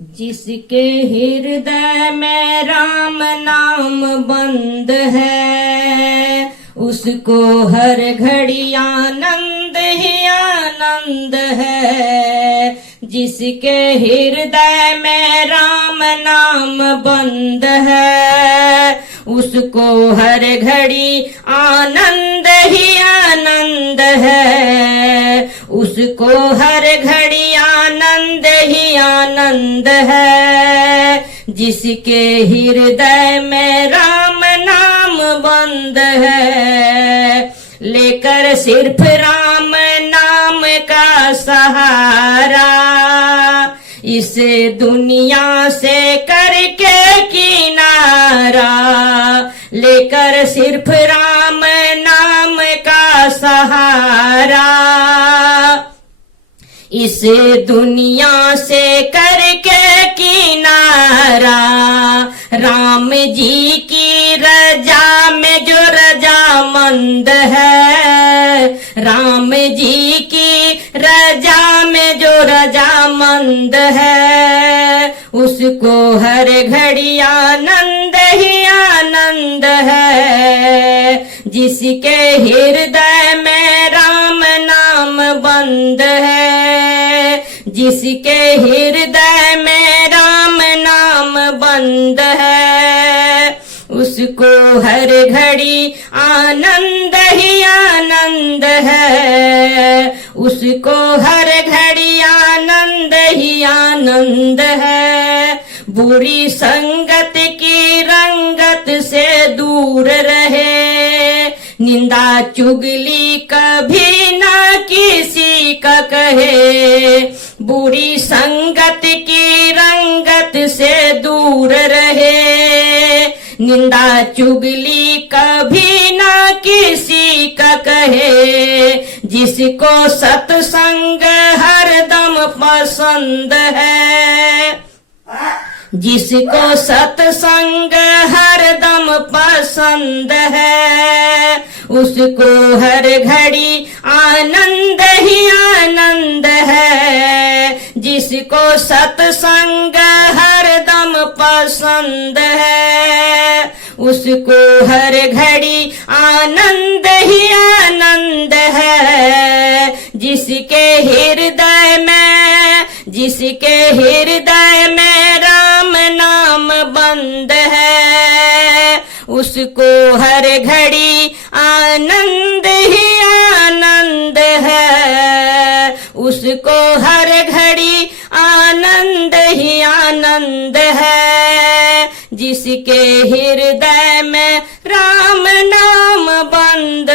जिसके हृदय में राम नाम बंद है, उसको हर घड़ी आनंद ही आनंद है। जिसके हृदय में राम नाम बंद है, उसको हर घड़ी आनंद ही आनंद है। उसको हर घड़ी आनंद ही आनंद है। जिसके हृदय में राम नाम बंद है, लेकर सिर्फ राम नाम का सहारा, इसे दुनिया से करके किनारा। लेकर सिर्फ राम नाम का सहारा, इसे दुनिया से करके किनारा। राम जी की रजा में जो रजामंद है, राम जी की रजा में जो रजामंद है, उसको हर घड़ी आनंद ही आनंद है। जिसके हृदय में राम नाम बंद है, जिसके हृदय में राम नाम बंद है, उसको हर घड़ी आनंद ही आनंद है। उसको हर घड़ी आनंद ही आनंद है। बुरी संगत की रंगत से दूर रहे, निंदा चुगली कभी ना किसी का कहे। बुरी संगत की रंगत से दूर रहे, निंदा चुगली कभी ना किसी का कहे। जिसको सत्संग हरदम पसंद है, जिसको सत्संग हरदम पसंद है, उसको हर घड़ी आनंद ही आनंद है। जिसको सत्संग हरदम पसंद है, उसको हर घड़ी आनंद ही आनंद है। जिसके हृदय में, जिसके हृदय में राम नाम बंद है, उसको हर घड़ी आनंद ही आनंद है। उसको हर घड़ी आनंद ही आनंद है। जिसके हृदय में राम नाम बंद